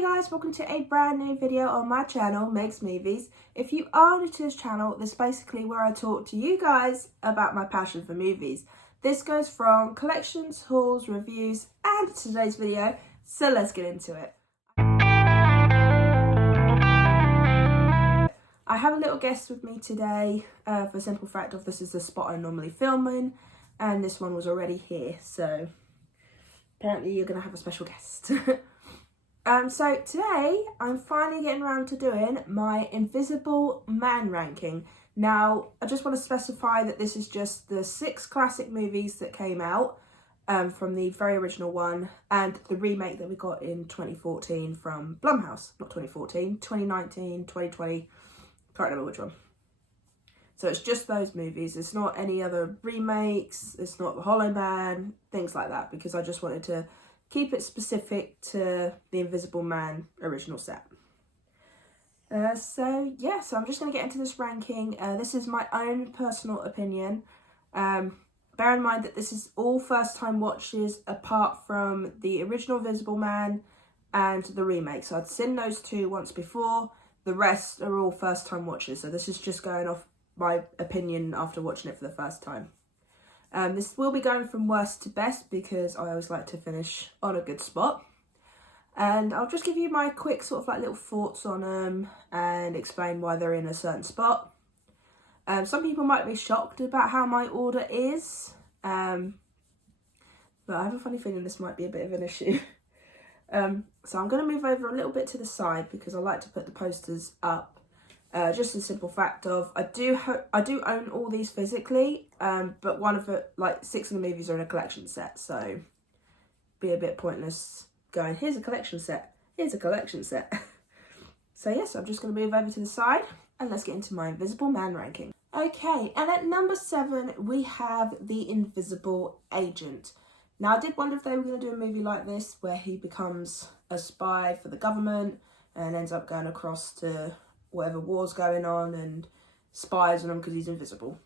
Hey guys, welcome to a brand new video on my channel, Meg's Movies. If you are new to this channel, this is basically where I talk to you guys about my passion for movies. This goes from collections, hauls, reviews, and today's video, so let's get into it. I have a little guest with me today for the simple fact of this is the spot I normally film in, and this one was already here, so apparently you're going to have a special guest. So today I'm finally getting around to doing my Invisible Man ranking. Now, I just want to specify that this is just the 6 classic movies that came out from the very original one and the remake that we got in 2014 from Blumhouse. Not 2014, 2019, 2020, can't remember which one. So it's just those movies. It's not any other remakes, it's not The Hollow Man, things like that, because I just wanted to keep it specific to the Invisible Man original set. So I'm just going to get into this ranking. This is my own personal opinion. Bear in mind that this is all first time watches apart from the original Invisible Man and the remake. So I'd seen those two once before. The rest are all first time watches. So this is just going off my opinion after watching it for the first time. This will be going from worst to best because I always like to finish on a good spot. And I'll just give you my quick sort of like little thoughts on them and explain why they're in a certain spot. Some people might be shocked about how my order is, but I have a funny feeling this might be a bit of an issue. So I'm going to move over a little bit to the side because I like to put the posters up. Just a simple fact of I do own all these physically, but one of it, like 6 of the movies are in a collection set, so be a bit pointless going, here's a collection set, here's a collection set. So yes, I'm just going to move over to the side and let's get into my Invisible Man ranking. Okay, and at number 7 we have The Invisible Agent. Now I did wonder if they were going to do a movie like this where he becomes a spy for the government and ends up going across to whatever war's going on and spies on him because he's invisible.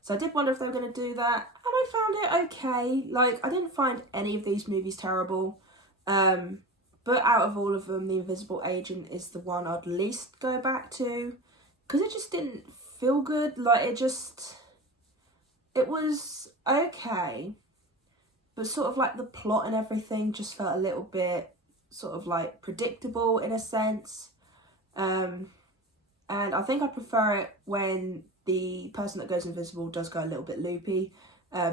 So I did wonder if they were going to do that, and I found it okay. Like, I didn't find any of these movies terrible, but out of all of them, The Invisible Agent is the one I'd least go back to because it just didn't feel good. Like, it was okay, but sort of like the plot and everything just felt a little bit sort of like predictable in a sense. And I think I prefer it when the person that goes invisible does go a little bit loopy,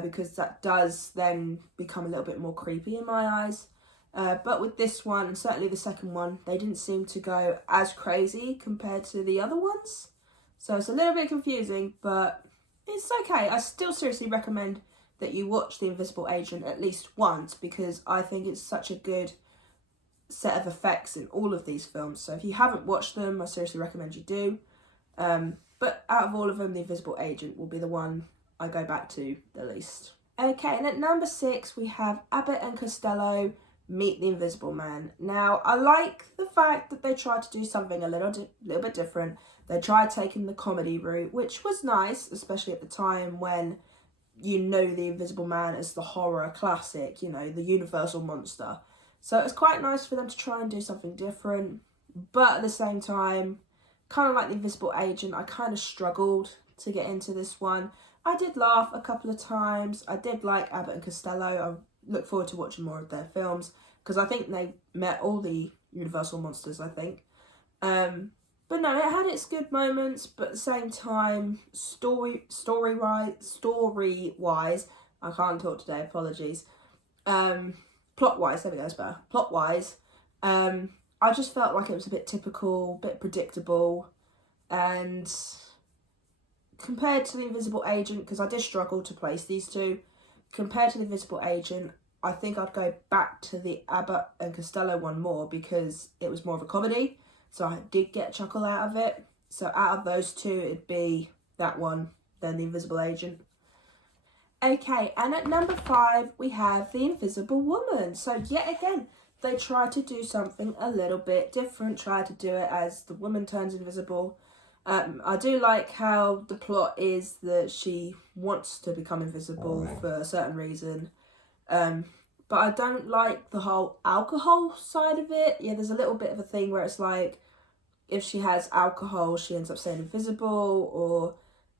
because that does then become a little bit more creepy in my eyes. But with this one, and certainly the second one, they didn't seem to go as crazy compared to the other ones. So it's a little bit confusing, but it's okay. I still seriously recommend that you watch The Invisible Agent at least once because I think it's such a good set of effects in all of these films. So if you haven't watched them, I seriously recommend you do. But out of all of them, The Invisible Agent will be the one I go back to the least. Okay, and at number 6 we have Abbott and Costello Meet the Invisible Man. Now I like the fact that they tried to do something a little bit different. They tried taking the comedy route, which was nice, especially at the time when you know The Invisible Man as the horror classic, you know, the universal monster. So it was quite nice for them to try and do something different, but at the same time, kind of like The Invisible Agent, I kind of struggled to get into this one. I did laugh a couple of times. I did like Abbott and Costello. I look forward to watching more of their films because I think they met all the Universal monsters, I think. But no, it had its good moments, but at the same time, story-wise, I can't talk today, apologies. Plot-wise, there we go, it's better. Plot-wise, I just felt like it was a bit typical, a bit predictable, and compared to The Invisible Agent, because I did struggle to place these two, compared to The Invisible Agent, I think I'd go back to the Abbott and Costello one more because it was more of a comedy, so I did get a chuckle out of it. So out of those two, it'd be that one, then The Invisible Agent. Okay, and at number 5, we have The Invisible Woman. So yet again, they tried to do something a little bit different, tried to do it as the woman turns invisible. I do like how the plot is that she wants to become invisible for a certain reason. but I don't like the whole alcohol side of it. Yeah, there's a little bit of a thing where it's like, if she has alcohol, she ends up staying invisible, or,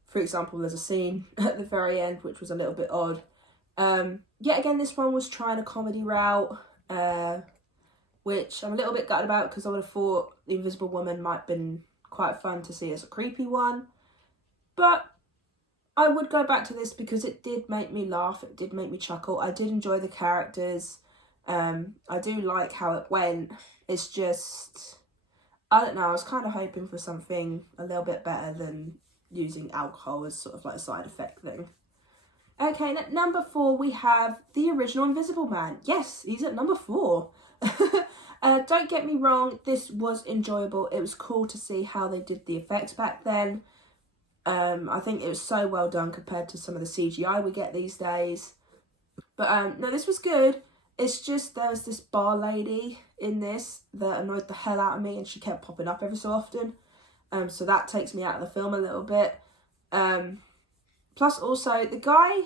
for example, there's a scene at the very end which was a little bit odd. Yet again, this one was trying a comedy route, which I'm a little bit gutted about, because I would have thought the Invisible Woman might have been quite fun to see as a creepy one. But I would go back to this because it did make me laugh, it did make me chuckle. I did enjoy the characters. I do like how it went. It's just, I don't know, I was kind of hoping for something a little bit better than using alcohol as sort of like a side effect thing. Okay, and at number 4 we have the original Invisible Man. Yes, he's at number 4. Don't get me wrong, this was enjoyable. It was cool to see how they did the effects back then. I think it was so well done compared to some of the CGI we get these days. But no, this was good. It's just there was this bar lady in this that annoyed the hell out of me, and she kept popping up every so often. So that takes me out of the film a little bit. Plus also, the guy,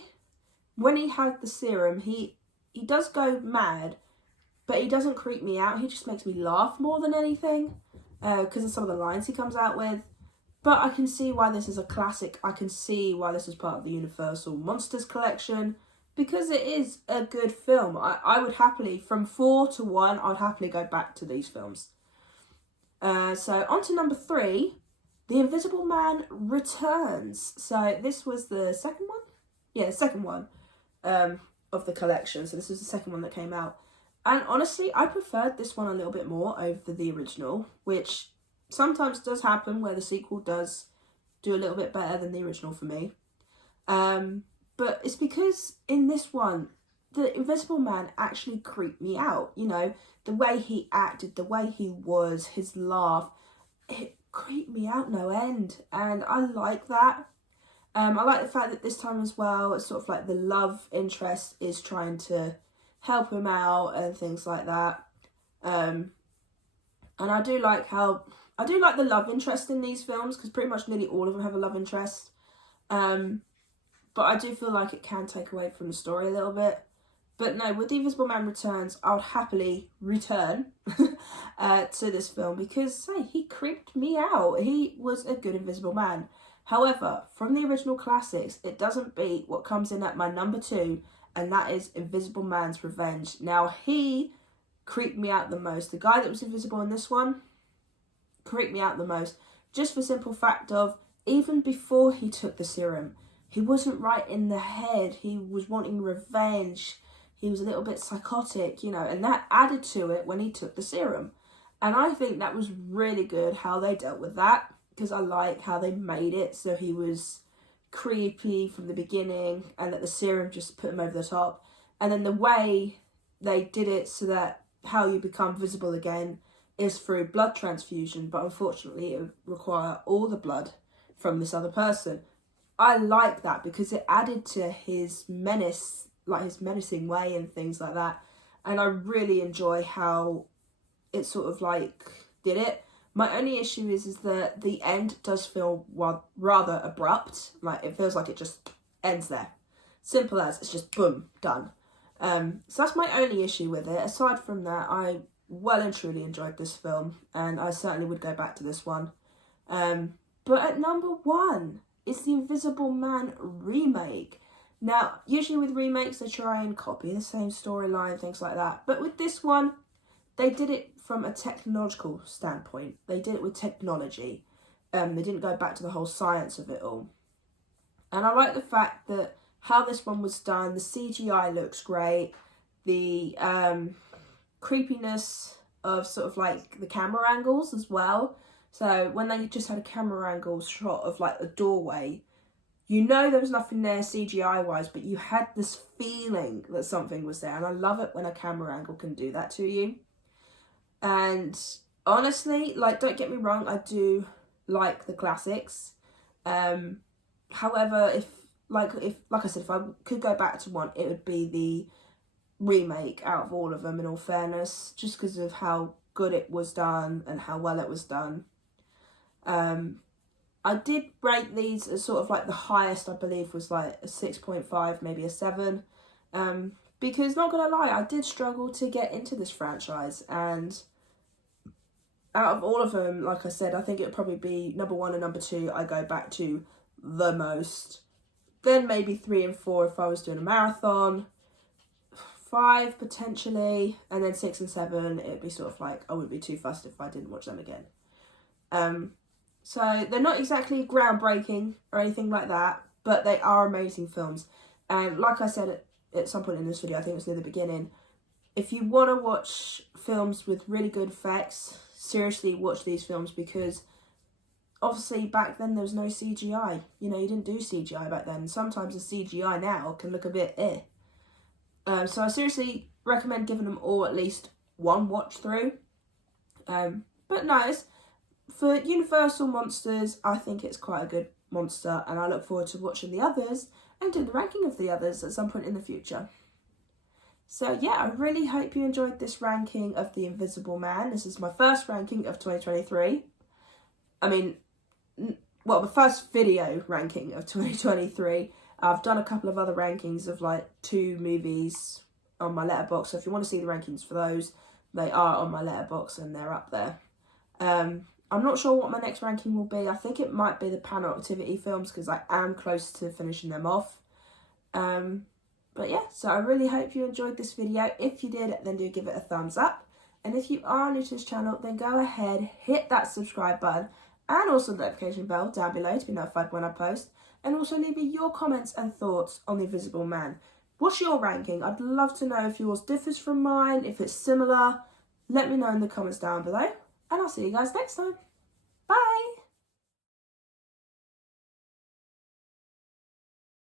when he had the serum, he does go mad, but he doesn't creep me out. He just makes me laugh more than anything, because of some of the lines he comes out with. But I can see why this is a classic. I can see why this is part of the Universal Monsters collection, because it is a good film. I would happily, from 4 to 1, I'd happily go back to these films. So on to number 3, The Invisible Man Returns. So this was the second one? Yeah, the second one of the collection. So this was the second one that came out. And honestly, I preferred this one a little bit more over the original, which sometimes does happen where the sequel does do a little bit better than the original for me. But it's because in this one, the Invisible Man actually creeped me out. You know, the way he acted, the way he was, his laugh, it creeped me out no end. And I like that. I like the fact that this time as well, it's sort of like the love interest is trying to help him out and things like that. And I do like the love interest in these films, because pretty much nearly all of them have a love interest. But I do feel like it can take away from the story a little bit. But no, with The Invisible Man Returns, I would happily return to this film, because, hey, he creeped me out. He was a good Invisible Man. However, from the original classics, it doesn't beat what comes in at my number 2, and that is Invisible Man's Revenge. Now, he creeped me out the most. The guy that was invisible in this one creeped me out the most, just for the simple fact of, even before he took the serum, he wasn't right in the head. He was wanting revenge. He was a little bit psychotic, you know, and that added to it when he took the serum. And I think that was really good how they dealt with that, because I like how they made it so he was creepy from the beginning, and that the serum just put him over the top. And then the way they did it so that how you become visible again is through blood transfusion, but unfortunately it would require all the blood from this other person. I like that because it added to his menace, like his menacing way and things like that. And I really enjoy how it sort of like did it. My only issue is that the end does feel rather abrupt. Like, it feels like it just ends there. Simple as, it's just boom, done. So that's my only issue with it. Aside from that, I well and truly enjoyed this film, and I certainly would go back to this one. But at number 1 is The Invisible Man remake. Now, usually with remakes, they try and copy the same storyline, things like that. But with this one, they did it from a technological standpoint. They did it with technology. They didn't go back to the whole science of it all. And I like the fact that how this one was done, the CGI looks great. The creepiness of sort of like the camera angles as well. So when they just had a camera angle shot of like a doorway, you know there was nothing there CGI wise, but you had this feeling that something was there. And I love it when a camera angle can do that to you. And honestly, like, don't get me wrong, I do like the classics. However, if I said, if I could go back to one, it would be the remake out of all of them, in all fairness, just because of how good it was done and how well it was done. I did rate these as sort of like the highest, I believe, was like a 6.5, maybe a 7. because not gonna lie, I did struggle to get into this franchise, and out of all of them, like I said, I think it would probably be number 1 and number 2 I go back to the most. Then maybe 3 and 4 if I was doing a marathon. 5 potentially, and then 6 and 7, it'd be sort of like, I wouldn't be too fussed if I didn't watch them again. So they're not exactly groundbreaking or anything like that, but they are amazing films. And like I said at some point in this video, I think it was near the beginning, if you want to watch films with really good effects, seriously watch these films, because obviously back then there was no CGI. You know, you didn't do CGI back then. Sometimes the CGI now can look a bit so I seriously recommend giving them all at least one watch through. But no, for Universal Monsters, I think it's quite a good monster, and I look forward to watching the others and doing the ranking of the others at some point in the future. So yeah, I really hope you enjoyed this ranking of The Invisible Man. This is my first ranking of 2023. I mean, well, the first video ranking of 2023. I've done a couple of other rankings of like 2 movies on my Letterboxd. So if you want to see the rankings for those, they are on my Letterboxd and they're up there. I'm not sure what my next ranking will be. I think it might be the Panel Activity films, because I am close to finishing them off. But yeah, so I really hope you enjoyed this video. If you did, then do give it a thumbs up. And if you are new to this channel, then go ahead, hit that subscribe button and also the notification bell down below to be notified when I post. And also leave me your comments and thoughts on The Invisible Man. What's your ranking? I'd love to know if yours differs from mine, if it's similar. Let me know in the comments down below. And I'll see you guys next time. Bye!